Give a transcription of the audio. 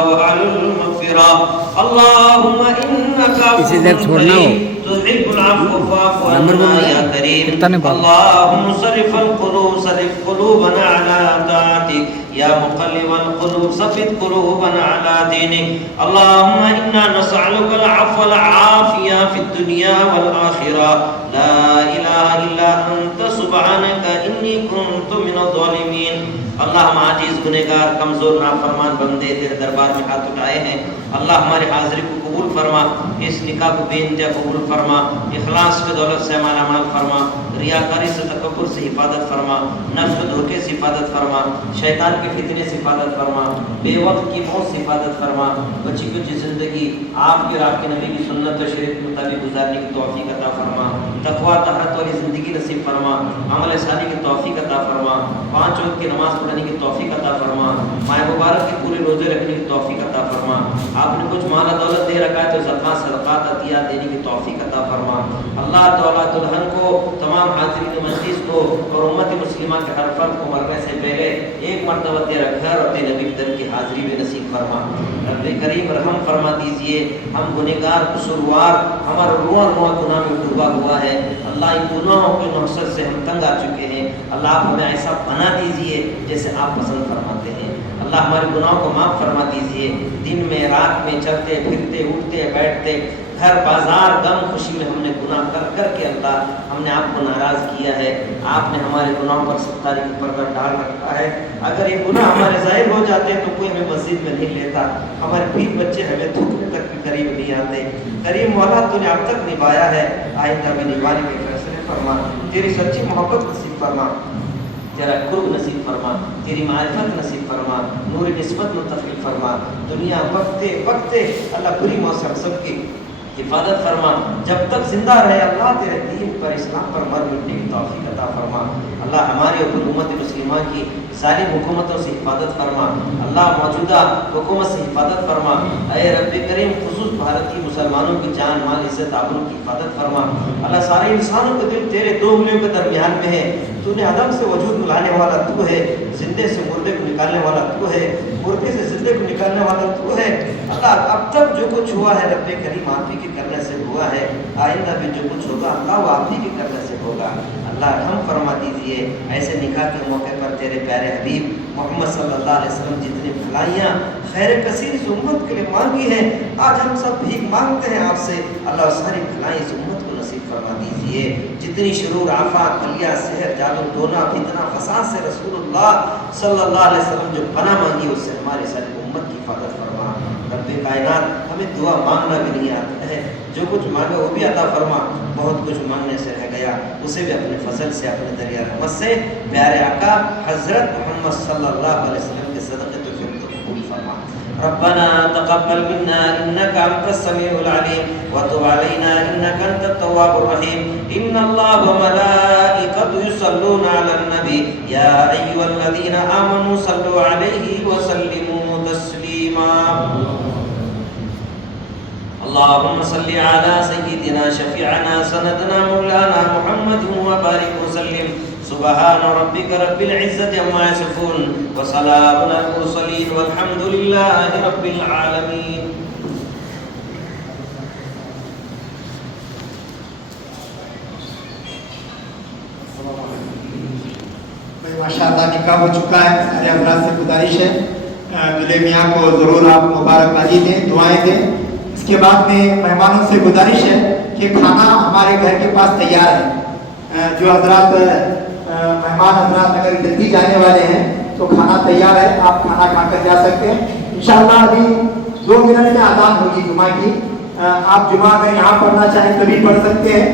وأهل المغفرة اللهم إنك عفو كريم تحب العفو فاعف عنا يا كريم اللهم صرف قلوبنا على طاعتك يا مقلب القلوب ثبت قلوبنا على دينك اللهم إنا نسألك العفو والعافية في الدنيا والآخرة لا إله إلا أنت سبحانك إني كنت من الظالمين अल्लाह हम आजीज गुनहगार कमज़ोर नाफरमान बंदे तेरे दरबार में हाथ उठाए हैं अल्लाह हमारी हाज़िरी को कबूल फरमा इस निकाह को बेइंतहा कबूल फरमा इखलास की दौलत से मालामाल फरमा रियाकारी से तकब्बुर से हिफाजत फरमा नफ्स धोखे से हिफाजत फरमा शैतान के फितने से हिफाजत फरमा बेवक्त की मौत से हिफाजत फरमा बची कुछ ज़िंदगी आपके और आपके नबी की सुन्नत और शरीयत के मुताबिक गुजारने की तौफीक अता फरमा तकवा तहरत वाली ज़िंदगी नसीब फरमा अमल साली की तौफीक अता फरमा 5 वक्त की नमाज पढ़ने की तौफीक अता फरमा माह मुबारक के पूरे रोज़े रखने की तौफीक अता फरमा आपने कुछ माल दौलत दे रखा है तो ज़कात सदक़ात अतिया देने की तौफीक अता फरमा अल्लाह तआला दुल्हन को तमाम हाज़िरीन मजलिस को और उम्मत मुस्लिमा के हर फर्द को मरने से पहले एक मरतबा तेरा घर और तेरे नबी दर की हाज़िरी में नसीब फरमा रब्बे करीम रहम फरमा दीजिए हम गुनहगार कसूरवार हमारा रोआ रोआ गुनाह में डूबा हुआ है अल्लाह इन गुनाहों के नहसत से हम तंग आ चुके हैं अल्लाह आप हमें ऐसा बना दीजिए जैसे आप पसंद फरमाते हैं अल्लाह हमारे गुनाहों को माफ़ फरमा दीजिए दिन में रात में चलते फिरते उठते बैठते घर बाजार गम खुशी में हमने गुनाह कर कर के अल्लाह हमने आपको नाराज़ किया है आपने हमारे गुनाहों पर सत्तारी के पर्दा डाल रखा है अगर ये गुनाह हमारे ज़ाहिर हो जाते तो कोई हमें मस्जिद में नहीं लेता हमारे बीच बच्चे हमें थूकने तक भी करीब नहीं आते करीम मौला तूने अब तक निभाया है आइंदा भी निभाने के फैसले फरमा तेरी सच्ची मोहब्बत नसीब फरमा तेरा कुर्ब नसीब फरमा तेरी मारिफत नसीब फरमा नूर निस्बत मुतफ़िल फरमा दुनिया वक्ते वक्ते अल्लाह बुरी मौसम सबकी हिफाजत फरमा जब तक जिंदा रहे अल्लाह तेरे दीन पर इस्लाम पर मर मिटने की तौफीक अता फरमा अल्लाह हमारी और उम्मत मुस्लिमा की जालिम हुकूमतों से हिफाजत फरमा अल्लाह मौजूदा हुकूमत से हिफाजत फरमा ऐ रब्बे करीम खुसूस भारतीय मुसलमानों की जान माल इज्जत आबरू की हिफाजत फरमा अल्लाह सारे इंसानों के दिल तेरे दो उंगलियों के दरमियान में है तूने अदम से वजूद मिलाने वाला तू है जिंदे से मुर्दे को निकालने वाला तू है मुर्दे से जिंदे को निकालने वाला तू है अल्लाह अब तक जो कुछ हुआ है रब्बे करीम आप ही के करने से हुआ है आइंदा भी जो कुछ होगा अल्लाह वो आप ही के करने से होगा अल्लाह हम फरमा दीजिए ऐसे निकाह के मौके पर तेरे प्यारे हबीब मोहम्मद सल्लल्लाहु अलैहि वसल्लम जितनी भलाइयाँ खैर कसीर इस उम्मत के लिए मांगी है आज हम सब भीख मांगते हैं आपसे अल्लाह सारी भलाई इस उम्मत को नसीब फरमा दीजिए जितनी शुरूर आफात बलिया सहर जादू टोना फितना फसाद से रसूलुल्लाह सल्लल्लाहु अलैहि वसल्लम जो पनाह मांगी उससे हमारी सारी उम्मत की हिफाजत फरमा रब्बे कायनात हमें दुआ मांगना भी नहीं आता है जो कुछ मांगे वो भी अता फरमा बहुत कुछ मांगने से रह गया उसे भी अपने फजल से अपने दरिया रहमत से प्यारे आका हजरत मोहम्मद सल्लल्लाहु अलैहि वसल्लम के सदक़े तो फिर तो कबूल फरमा रब्बना तक़ब्बल मिन्ना इन्नका अंतस समीउल अलीम व तुब अलैना इन्नका अंतत तव्वाबुर रहीम इन्नल्लाहा व मलाइकतहु युसल्लूना अलन नबी या अय्युहल्लज़ीना आमनू सल्लू अलैहि व सल्लिमू तस्लीमा اللهم صل على سيدنا شفيعنا سندنا مولانا محمد وبارك وسلم سبحان ربك رب العزة عما يصفون وسلام على المرسلين والحمد لله رب العالمين माशाअल्लाह निकाह हो चुका है सारे अफराद से गुजारिश है दूल्हे मियाँ को ज़रूर आप मुबारकबादी दें दुआएं दें इसके बाद में मेहमानों से गुजारिश है कि खाना हमारे घर के पास तैयार है जो हजरात मेहमान हजरात अगर जल्दी जाने वाले हैं तो खाना तैयार है आप खाना खाकर जा सकते हैं इंशाअल्लाह अभी 2 मिनट में अज़ान होगी जुमा की आप जुमा अगर यहाँ पढ़ना चाहें तभी पढ़ सकते हैं